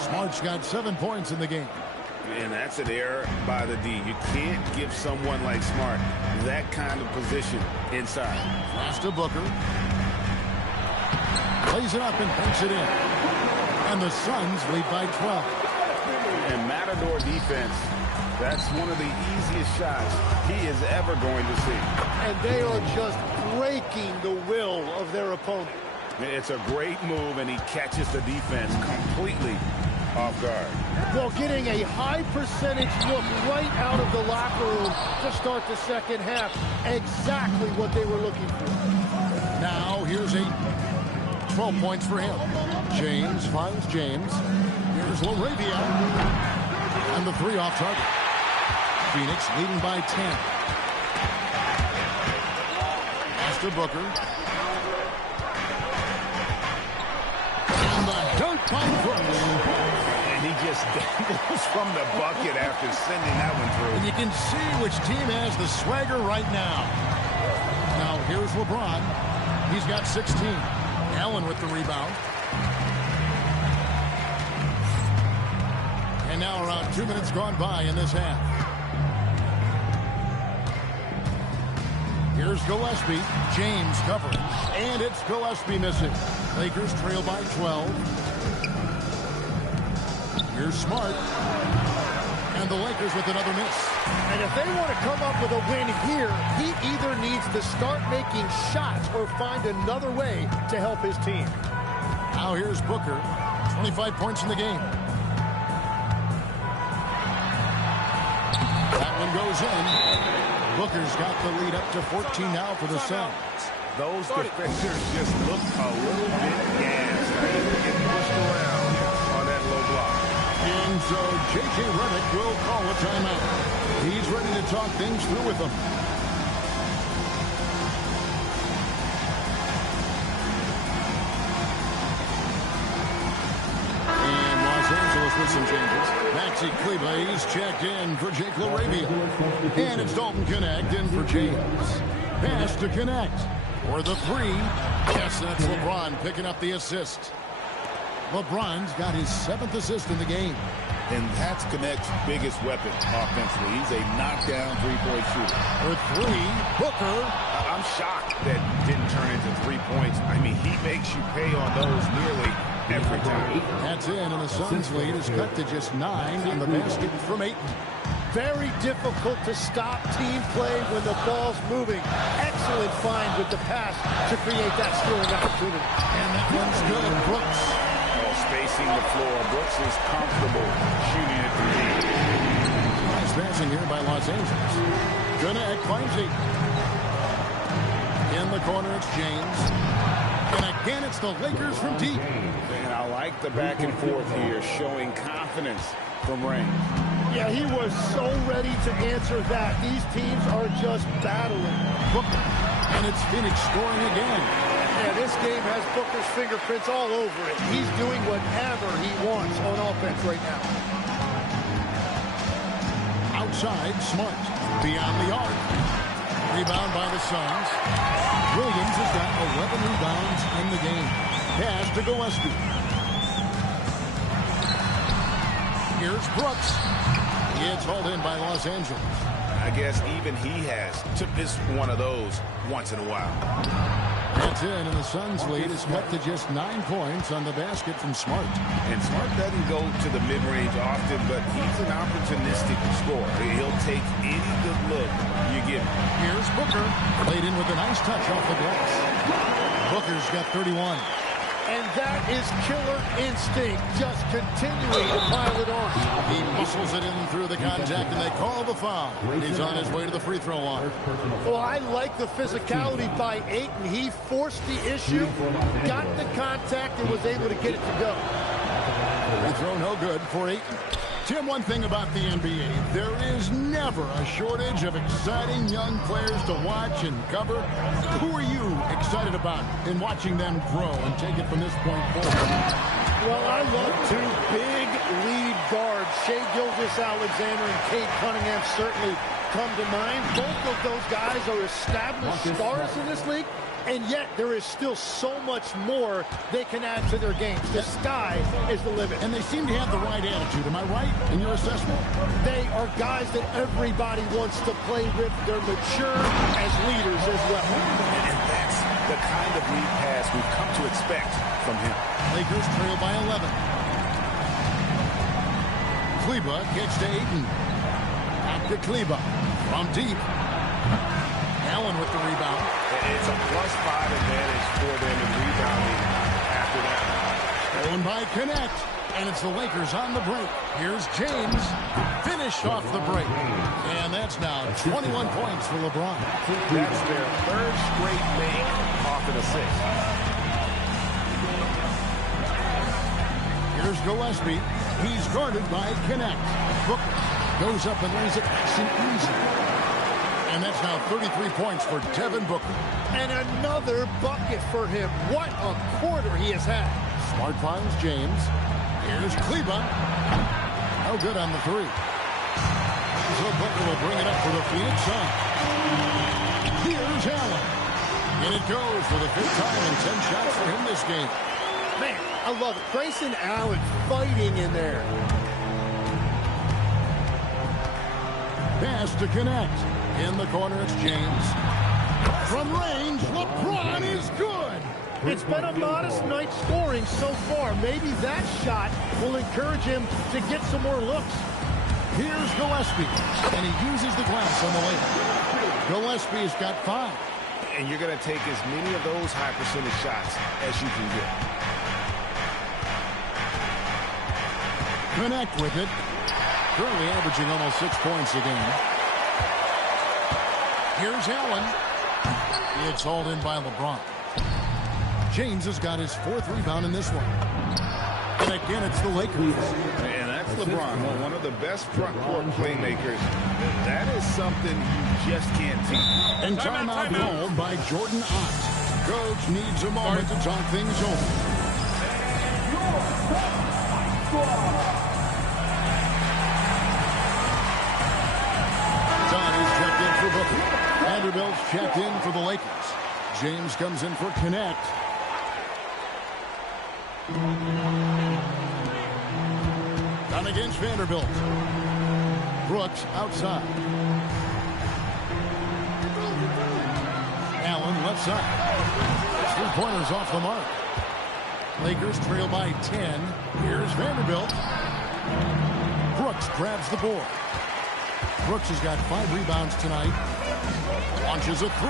Smart's got 7 points in the game. And that's an error by the D. You can't give someone like Smart that kind of position inside. Pass to Booker. Plays it up and banks it in. And the Suns lead by 12. And Matador defense, that's one of the easiest shots he is ever going to see. And they are just breaking the will of their opponent. It's a great move, and he catches the defense completely off guard. Well, getting a high percentage look right out of the locker room to start the second half. Exactly what they were looking for. Now, here's Ayton. 12 points for him. James finds James. Here's LaRavia. And the 3 off target. Phoenix leading by 10. Pass to Booker. And the dunk by Brooks. And he just dangles from the bucket after sending that one through. And you can see which team has the swagger right now. Now, here's LeBron. He's got 16. Allen with the rebound. And now around 2 minutes gone by in this half. Here's Gillespie. James covering. And it's Gillespie missing. Lakers trail by 12. Here's Smart. And the Lakers with another miss. And if they want to come up with a win here, he either needs to start making shots or find another way to help his team. Now here's Booker. 25 points in the game. That one goes in. Booker's got the lead up to 14 now for the Suns. Those defenders just look a little bit gassed. Get pushed around on that low block. And so J.J. Redick will call a timeout. He's ready to talk things through with them. And Los Angeles with some changes. Maxi Kleber, he's checked in for Jake LaRavia. And it's Dalton Connect in for James. Pass to connect. For the three. Yes, that's LeBron picking up the assist. LeBron's got his 7th assist in the game. And that's Connect's biggest weapon offensively. He's a knockdown three-point shooter. For three, Booker. I'm shocked that didn't turn into 3 points. I mean, he makes you pay on those nearly every time. That's in, and the Suns' lead is cut to just 9 in the basket from Ayton. Very difficult to stop team play when the ball's moving. Excellent find with the pass to create that scoring opportunity. And that one's good. Brooks. Spacing the floor. Brooks is comfortable shooting it from deep. Nice passing here by Los Angeles. Gonna finds it. In the corner, it's James. And again, it's the Lakers from deep. And I like the back and forth here, showing confidence from range. Yeah, he was so ready to answer that. These teams are just battling. Booker. And it's Phoenix scoring again. Yeah, this game has Booker's fingerprints all over it. He's doing whatever he wants on offense right now. Outside, Smart. Beyond the arc. Rebound by the Suns. Williams has got 11 rebounds in the game. Pass to Gillespie. Here's Brooks. It's hauled in by Los Angeles. I guess even he has to miss one of those once in a while. That's in, and the Suns' lead is cut to just 9 points on the basket from Smart. And Smart doesn't go to the mid-range often, but he's an opportunistic scorer. He'll take any good look you give him. Here's Booker. Laid in with a nice touch off the glass. Booker's got 31. And that is killer instinct, just continuing to pile it on. He muscles it in through the contact, and they call the foul. He's on his way to the free throw line. Well, I like the physicality by Ayton. He forced the issue, got the contact, and was able to get it to go. Free throw no good for Ayton. Tim, one thing about the NBA, there is never a shortage of exciting young players to watch and cover. Who are you excited about in watching them grow and take it from this point forward? Well, I love 2 big lead guards. Shai Gilgeous-Alexander and Cade Cunningham certainly come to mind. Both of those guys are established stars in this league, and yet there is still so much more they can add to their games. The sky is the limit. And they seem to have the right attitude. Am I right in your assessment? They are guys that everybody wants to play with. They're mature as leaders as well. And that's the kind of lead pass we've come to expect from him. Lakers trail by 11. Kleber gets to Ayton. Back to Kleber. From deep. Allen with the rebound. It's a +5 advantage for them in rebounding after that. Owned by Connect. And it's the Lakers on the break. Here's James. Finish off the break. And that's now 21 points for LeBron. That's their 3rd straight make off an assist. Here's Gillespie. He's guarded by Connect. Booker goes up and lays it nice and easy. And that's now 33 points for Devin Booker. And another bucket for him. What a quarter he has had. Smart finds James. Here's Kleber. No good on the 3. So Booker will bring it up for the Phoenix Suns. Here's Allen. And it goes for the 5th time and 10 shots for him this game. Man, I love it. Grayson Allen fighting in there. Pass to Connect. In the corner, it's James. From range, LeBron is good. It's been a modest night scoring so far. Maybe that shot will encourage him to get some more looks. Here's Gillespie, and he uses the glass on the layup. Gillespie has got 5. And you're going to take as many of those high percentage shots as you can get. Connect with it. Currently averaging almost 6 points a game. Here's Allen. It's hauled in by LeBron. James has got his 4th rebound in this one. And again, it's the Lakers. And that's LeBron, one of the best front court playmakers. That is something you just can't teach. And timeout called by Jordan Ott. Coach needs a moment to talk things over. Don is checked in for Booker. Andrew, Vanderbilt's checked in for the Lakers. James comes in for Connect. Done against Vanderbilt. Brooks outside. Allen left side. Three-pointers off the mark. Lakers trail by 10. Here's Vanderbilt. Brooks grabs the board. Brooks has got 5 rebounds tonight. Launches a 3.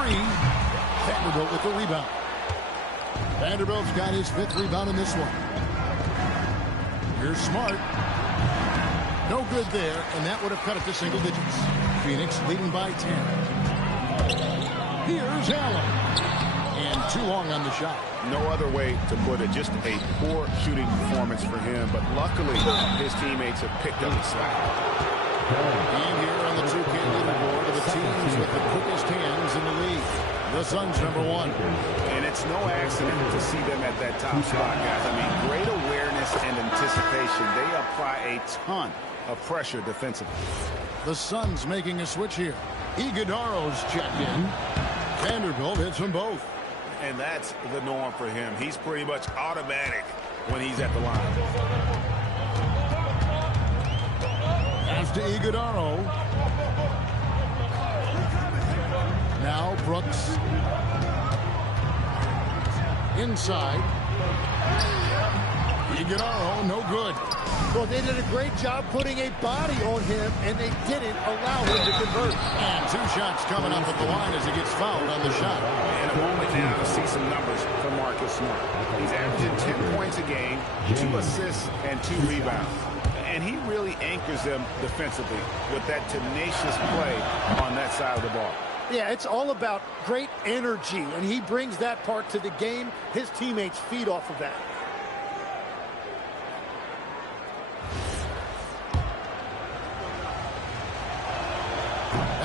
Vanderbilt with the rebound. Vanderbilt's got his 5th rebound in this one. Here's Smart. No good there, and that would have cut it to single digits. Phoenix leading by 10. Here's Allen. And too long on the shot. No other way to put it. Just a poor shooting performance for him, but luckily his teammates have picked up the slack. And here on the 2K leaderboard are the teams with the quickest hands in the league. The Suns #1. And it's no accident to see them at that top spot, guys. I mean, great awareness and anticipation. They apply a ton of pressure defensively. The Suns making a switch here. Iguodala's checked in. Vanderbilt hits them both. And that's the norm for him. He's pretty much automatic when he's at the line. Pass to Iguodala. Now Brooks. Inside. Iguodala, no good. Well, they did a great job putting a body on him, and they didn't allow him to convert. And 2 shots coming up at the line as he gets fouled on the shot. In a moment now to see some numbers from Marcus Smart. He's averaging 10 points a game, 2 assists, and 2 rebounds. And he really anchors them defensively with that tenacious play on that side of the ball. Yeah, it's all about great energy, and he brings that part to the game. His teammates feed off of that.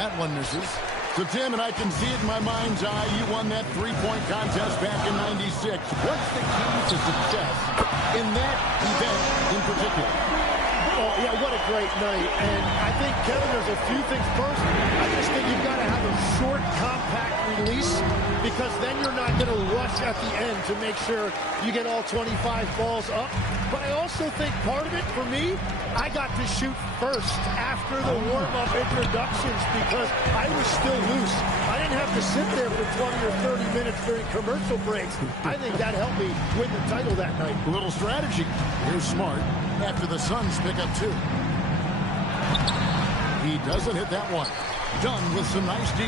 That one misses. So, Tim, and I can see it in my mind's eye, you won that 3-point contest back in '96. What's the key to success in that event in particular? Oh, yeah, what a great night. And I think, Kevin, there's a few things. First, I just think you've got to have a short, compact release, because then you're not going to rush at the end to make sure you get all 25 balls up. But I also think part of it, for me, I got to shoot first after the warm-up introductions because I was still loose. I didn't have to sit there for 20 or 30 minutes during commercial breaks. I think that helped me win the title that night. A little strategy. Here's Smart after the Suns pick up 2. He doesn't hit that one. Done with some nice D.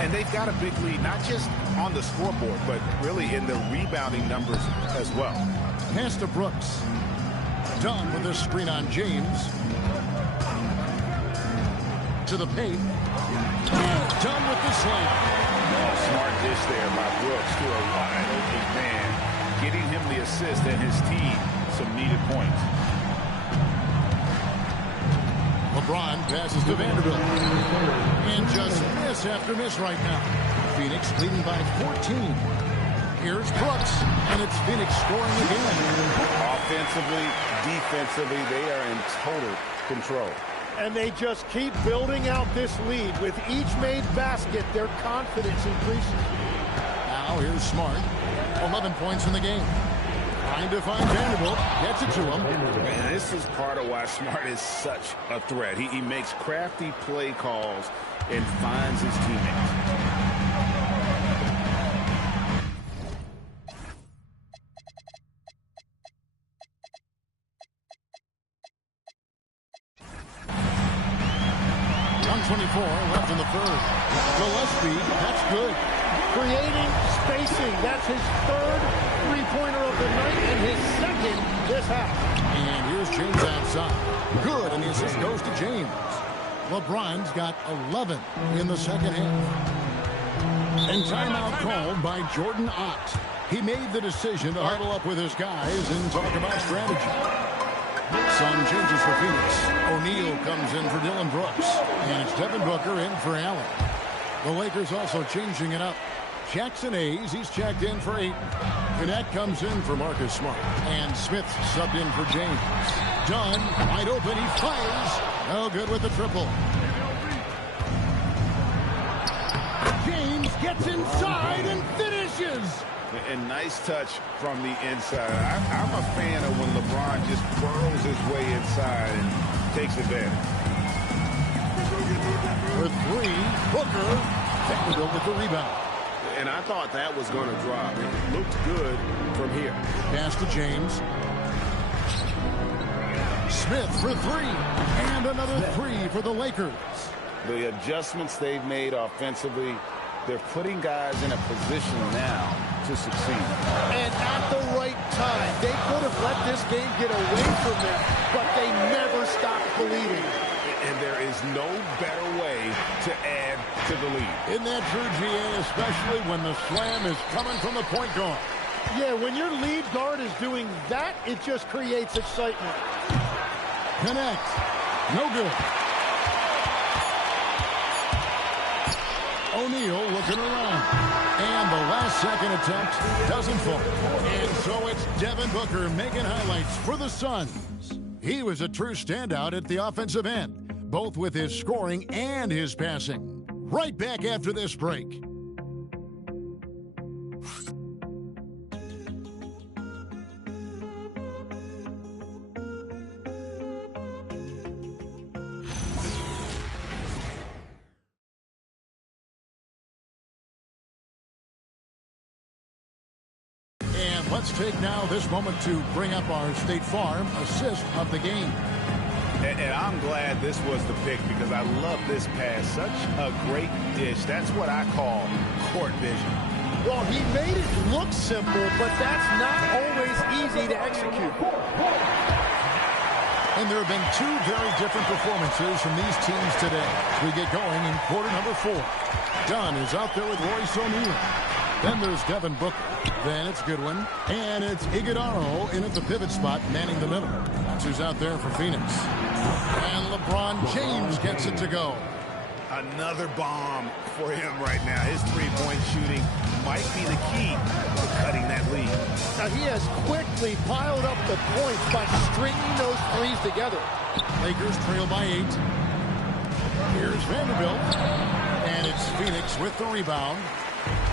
And they've got a big lead, not just on the scoreboard, but really in the rebounding numbers as well. Pass to Brooks. Done with a screen on James. To the paint. Done with the slam. Oh, smart dish there by Brooks to a wide open man, getting him the assist and his team some needed points. LeBron passes to Vanderbilt. And just miss after miss right now. Phoenix leading by 14. Here's Brooks, and it's Phoenix scoring again. Offensively, defensively, they are in total control. And they just keep building out this lead. With each made basket, their confidence increases. Now here's Smart. 11 points in the game. Trying to find Vanderbilt. Gets it to him. And this is part of why Smart is such a threat. He makes crafty play calls and finds his teammates. Left in the third. Gillespie, that's good. Creating spacing. That's his 3rd three-pointer of the night and his 2nd this half. And here's James outside. Good, and the assist goes to James. LeBron's got 11 in the second half. And timeout called by Jordan Ott. He made the decision to huddle up with his guys and talk about strategy. Sun changes for Phoenix. O'Neal comes in for Dylan Brooks. And it's Devin Booker in for Allen. The Lakers also changing it up. Jackson Hayes, he's checked in for 8. Cadet comes in for Marcus Smart. And Smith subbed in for James. Dunn, wide open, he fires. No good with the triple. James gets inside and finishes. And nice touch from the inside. I'm a fan of when LeBron just burrows his way inside and takes advantage. For three, Booker. Vanderbilt with the rebound. And I thought that was going to drop. It looked good from here. Pass to James. Smith for three. And another three for the Lakers. The adjustments they've made offensively, they're putting guys in a position now to succeed. And at the right time, they could have let this game get away from them, but they never stopped believing. And there is no better way to add to the lead. In that true GA, especially when the slam is coming from the point guard. Yeah, when your lead guard is doing that, it just creates excitement. Connect. No good. O'Neal looking around. And the last second attempt doesn't fall. And so it's Devin Booker making highlights for the Suns. He was a true standout at the offensive end, both with his scoring and his passing. Right back after this break. Let's take now this moment to bring up our State Farm assist of the game. And I'm glad this was the pick because I love this pass. Such a great dish. That's what I call court vision. Well, he made it look simple, but that's not always easy to execute. And there have been two very different performances from these teams today as we get going in quarter number 4. Dunn is out there with Royce O'Neal. Then there's Devin Booker. Then it's Goodwin. And it's Iguodala in at the pivot spot, manning the middle. That's who's out there for Phoenix. And LeBron James gets it to go. Another bomb for him right now. His three-point shooting might be the key to cutting that lead. Now, he has quickly piled up the points by stringing those threes together. Lakers trail by 8. Here's Vanderbilt. And it's Phoenix with the rebound.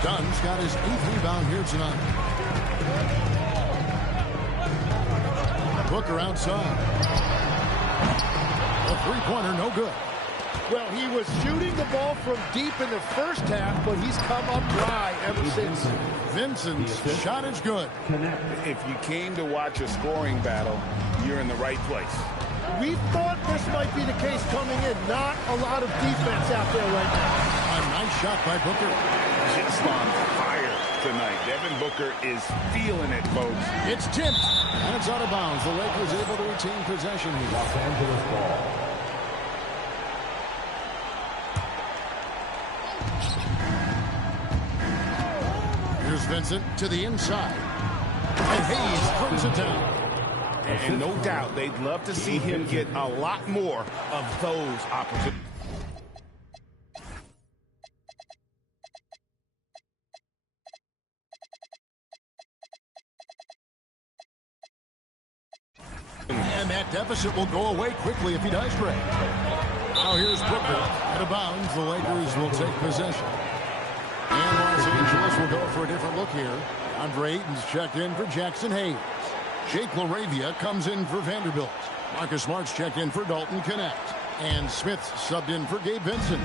Dunn's got his 8th rebound here tonight. Booker outside. A three-pointer, no good. Well, he was shooting the ball from deep in the first half, but he's come up dry ever since. Vincent's shot is good. If you came to watch a scoring battle, you're in the right place. We thought this might be the case coming in. Not a lot of defense out there right now. A nice shot by Booker. Just on fire tonight. Devin Booker is feeling it, folks. It's tipped. And it's out of bounds. The Lakers able to retain possession here. Los Angeles ball. Here's Vincent to the inside. And Hayes brings it down. And no doubt they'd love to see him get a lot more of those opportunities. And that deficit will go away quickly if he does break. Now here's Booker. Out of bounds, the Lakers will take possession. And Los Angeles will go for a different look here. Andre Ayton's checked in for Jackson Hayes. Jake LaRavia comes in for Vanderbilt. Marcus Smart's checked in for Dalton Connect. And Smith's subbed in for Gabe Vincent.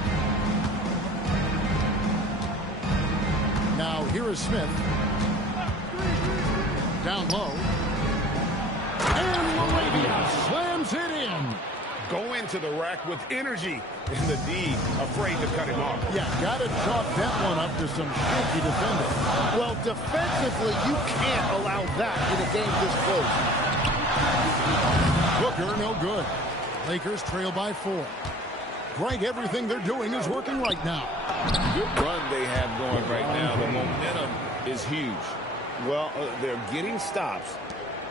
Now here is Smith. Down low. And LaRavia slams it in. Go into the rack with energy. And the D afraid to cut him off. Yeah, got to chalk that one up to some shaky defending. Well, defensively, you can't allow that in a game this close. Booker, no good. Lakers trail by 4. Greg, everything they're doing is working right now. Good run they have going right now. The momentum is huge. Well, they're getting stops,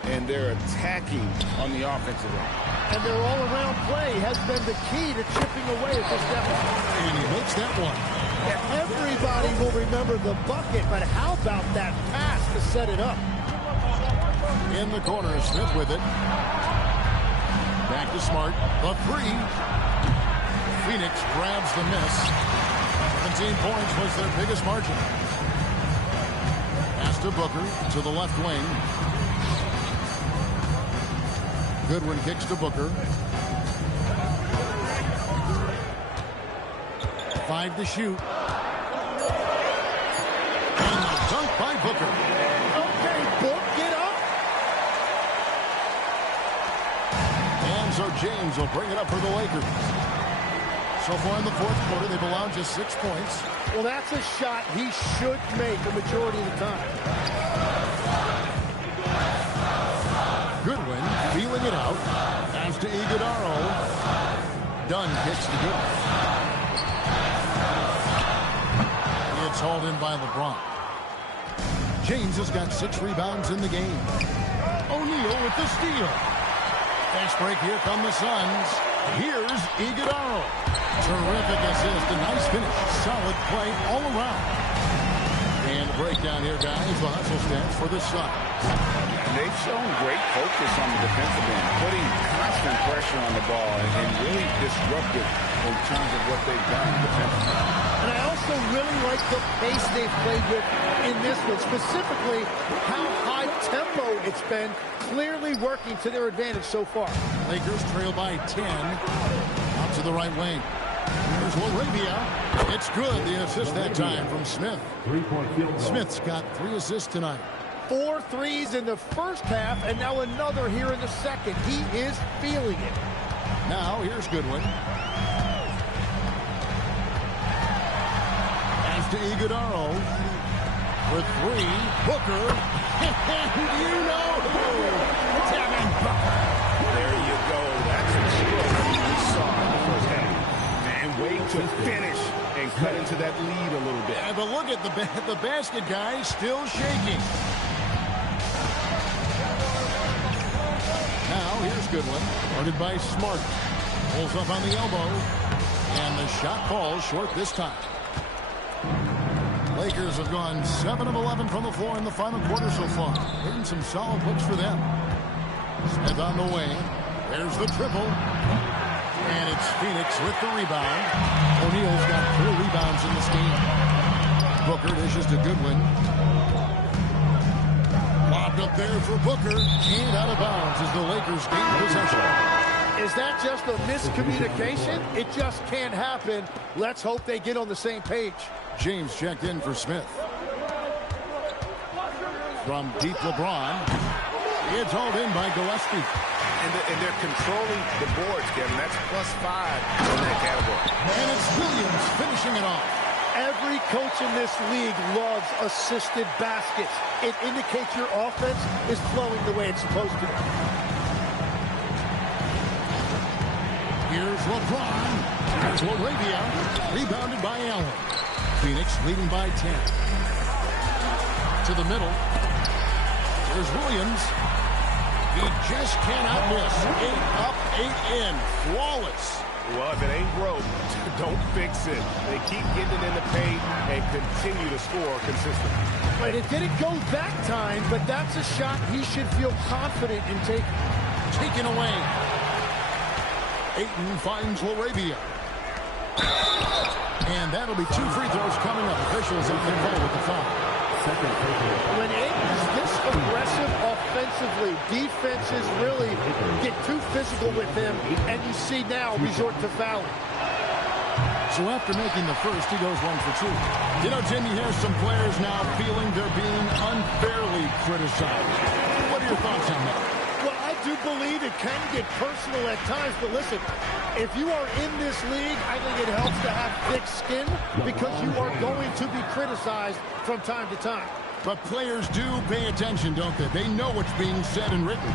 and they're attacking on the offensive end. And their all-around play has been the key to chipping away at this deficit. And he makes that one. Everybody will remember the bucket, but how about that pass to set it up? In the corner, Smith with it. Back to Smart. The 3. Phoenix grabs the miss. 17 points was their biggest margin. Pass to Booker to the left wing. Goodwin kicks to Booker. 5 to shoot. And the dunk by Booker. Okay, Book, get up. And so James will bring it up for the Lakers. So far in the fourth quarter, they've allowed just 6 points. Well, that's a shot he should make a majority of the time. Goodwin feeling it out. Pass to Iguodala. Dunn kicks to Goodwin. It's hauled in by LeBron. James has got 6 rebounds in the game. O'Neal with the steal. Fast break, here come the Suns. Here's Iguodala. Terrific assist, a nice finish. Solid play all around. And the breakdown here, guys, the hustle stats for the Suns. They've shown great focus on the defensive end, putting constant pressure on the ball and really disruptive in terms of what they've done defensively. And I also really like the pace they've played with in this one, specifically how high tempo it's been, clearly working to their advantage so far. Lakers trail by 10. Out to the right wing. Here's LaRavia. It's good. The assist that time from Smith. Smith's got 3 assists tonight. 4 threes in the first half, and now another here in the second. He is feeling it. Now, here's Goodwin. Pass to Iguodala. For 3, Booker. And you know who? Devin Booker. There you go. That's a stroke we saw in the first half. And way to finish and cut into that lead a little bit. But look at the basket, guys, still shaking. Now, here's Goodwin. Guarded by Smart. Pulls up on the elbow. And the shot falls short this time. Lakers have gone 7 of 11 from the floor in the final quarter so far. Hitting some solid looks for them. Smith on the wing. There's the triple. And it's Phoenix with the rebound. O'Neal's got 4 rebounds in this game. Booker dishes to Goodwin. Lobbed up there for Booker. And out of bounds as the Lakers gain possession. Is that just a miscommunication? It just can't happen. Let's hope they get on the same page. James checked in for Smith. From deep LeBron. It's hauled in by Gillespie. And they're controlling the boards, Kevin. That's +5 in that category. And it's Williams finishing it off. Every coach in this league loves assisted baskets. It indicates your offense is flowing the way it's supposed to. Here's LeBron. Here's LaRavia. Rebounded by Allen. Phoenix leading by 10. To the middle. There's Williams. He just cannot miss. 8 up, 8 in. Flawless. Well, if it ain't broke, don't fix it. They keep getting it in the paint and continue to score consistently. Right, it didn't go that time, but that's a shot he should feel confident in taking. Taken away. Ayton finds LaRavia. And that'll be 2 free throws coming up. Officials have been called with the foul. When Ayton's this aggressive offensively, defenses really get too physical with him, and you see now resort to fouling. So after making the first, he goes 1 for 2. You know, Jimmy, here's some players now feeling they're being unfairly criticized. What are your thoughts on that? Well, I do believe it can get personal at times, but listen, if you are in this league, I think it helps to have thick skin because you are going to be criticized from time to time. But players do pay attention, don't they? They know what's being said and written.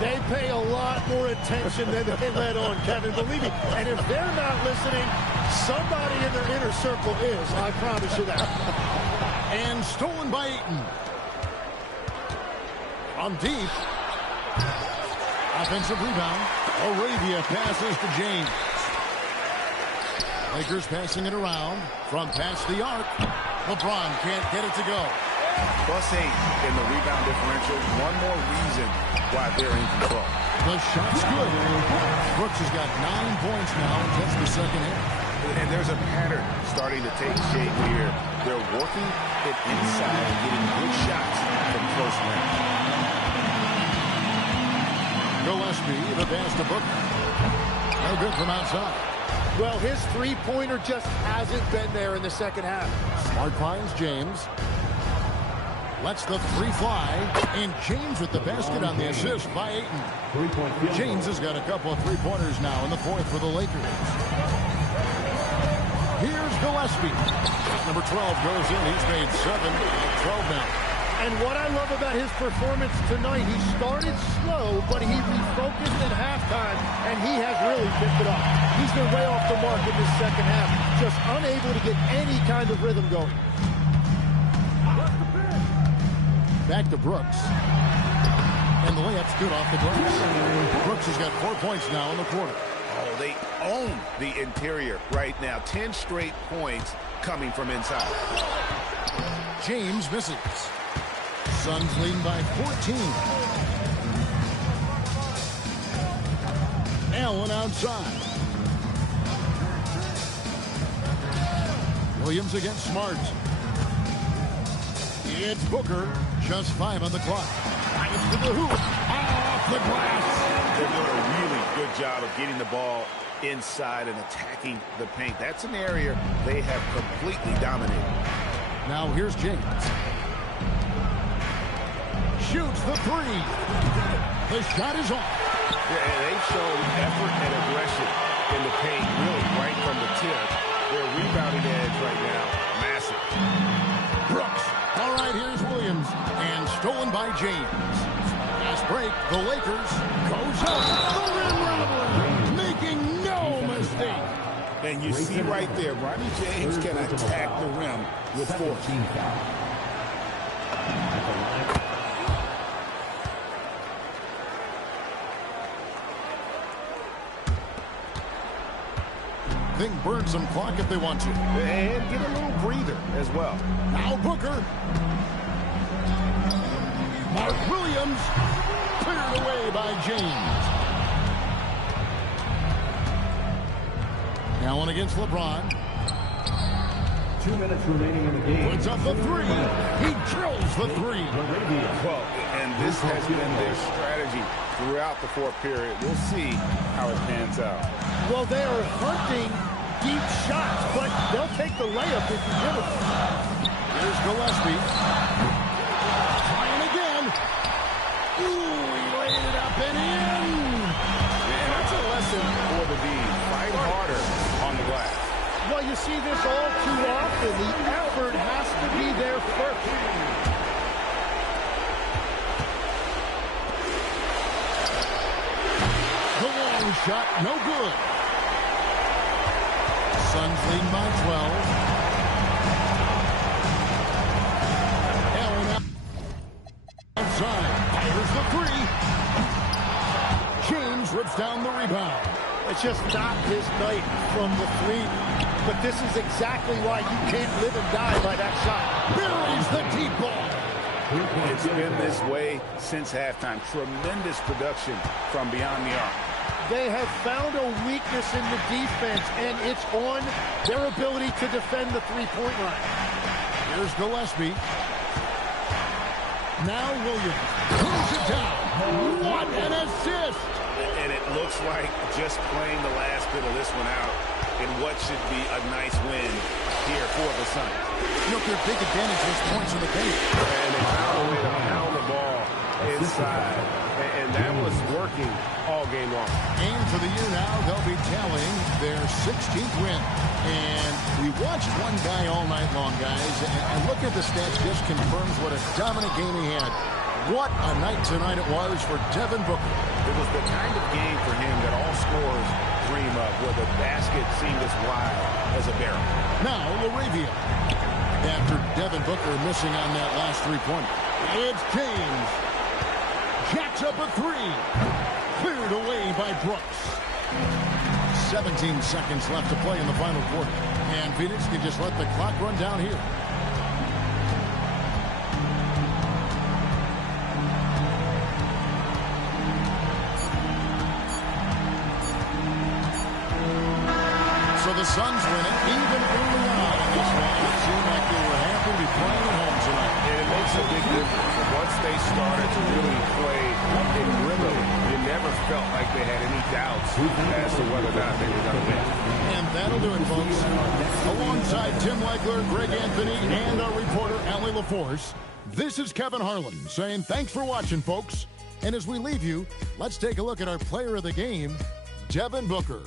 They pay a lot more attention than they let on, Kevin, believe me. And if they're not listening, somebody in their inner circle is, I promise you that. And stolen by Ayton. From deep. Offensive rebound. LaRavia passes to James. Lakers passing it around from past the arc. LeBron can't get it to go. +8 in the rebound differential. One more reason why they're in control. The shot's good. Brooks has got 9 points now in just the second half. And And there's a pattern starting to take shape here. They're working it inside and getting good shots from close range. Gillespie, the pass to Booker. No good from outside. Well, his three-pointer just hasn't been there in the second half. Smart finds James. Lets the three fly. And James with the basket on the assist by Ayton. James has got a couple of three-pointers now in the fourth for the Lakers. Here's Gillespie. Number 12 goes in. He's made 7 of 12 now. And what I love about his performance tonight, he started slow, but he refocused at halftime, and he has really picked it up. He's been way off the mark in this second half, just unable to get any kind of rhythm going. Back to Brooks. And the layup's good off the glass. Brooks has got 4 points now in the quarter. Oh, they own the interior right now. 10 straight points coming from inside. James misses. Suns leading by 14. Allen outside. Williams against Smart. It's Booker. Just 5 on the clock. Fires to the hoop. Off the glass. They're doing a really good job of getting the ball inside and attacking the paint. That's an area they have completely dominated. Now here's James. Shoots the three. The shot is off. Yeah, and they've shown effort and aggression in the paint, really right from the tip. Their rebounding edge right now, massive. Brooks. All right, here's Williams. And stolen by James. Fast break. The Lakers goes up. The rim robbery. Making no mistake. And you see right there, Ronnie James can attack the rim with 14 fouls. Think burn some clock if they want to. And get a little breather as well. Now Booker. Mark Williams. Cleared away by James. Allen against LeBron. 2 minutes remaining in the game. Puts up the three. He drills the three. Well, and this has been their strategy throughout the fourth period. We'll see how it pans out. Well, they are hunting deep shots, but they'll take the layup if you give it. Here's Gillespie. Trying again. Ooh, he laid it up and in. And that's a lesson for the D. Fight harder on the glass. Well, you see this all too often. The effort has to be there first. The long shot, no good. Suns leading by 12. Allen outside. Fires the three. James rips down the rebound. It's just not his night from the three. But this is exactly why you can't live and die by that shot. Buries the deep ball. It's been this way since halftime. Tremendous production from beyond the arc. They have found a weakness in the defense, and it's on their ability to defend the three-point line. Here's Gillespie. Now Williams throws it down. What an assist! And it looks like just playing the last bit of this one out in what should be a nice win here for the Suns. You know, their big advantage was points in the paint. And they found a way to pound the ball inside. And that was working all game long. And for the year now, they'll be tallying their 16th win. And we watched one guy all night long, guys. And look at the stats, just confirms what a dominant game he had. What a night tonight it was for Devin Booker. It was the kind of game for him that all scorers dream of, where the basket seemed as wide as a barrel. Now, LaRavia. After Devin Booker missing on that last three-pointer. It's James. Jacks up a three. Cleared away by Brooks. 17 seconds left to play in the final quarter. And Phoenix can just let the clock run down here. So the Suns in it, even early on in this one. It seemed like they were happy to be playing at home tonight. And it makes a big difference. Once they started to really play in rhythm, you never felt like they had any doubts as to whether or not they were going to win. And that'll do it, folks. Alongside Tim Legler, Greg Anthony, and our reporter, Allie LaForce, this is Kevin Harlan saying thanks for watching, folks. And as we leave you, let's take a look at our player of the game, Devin Booker.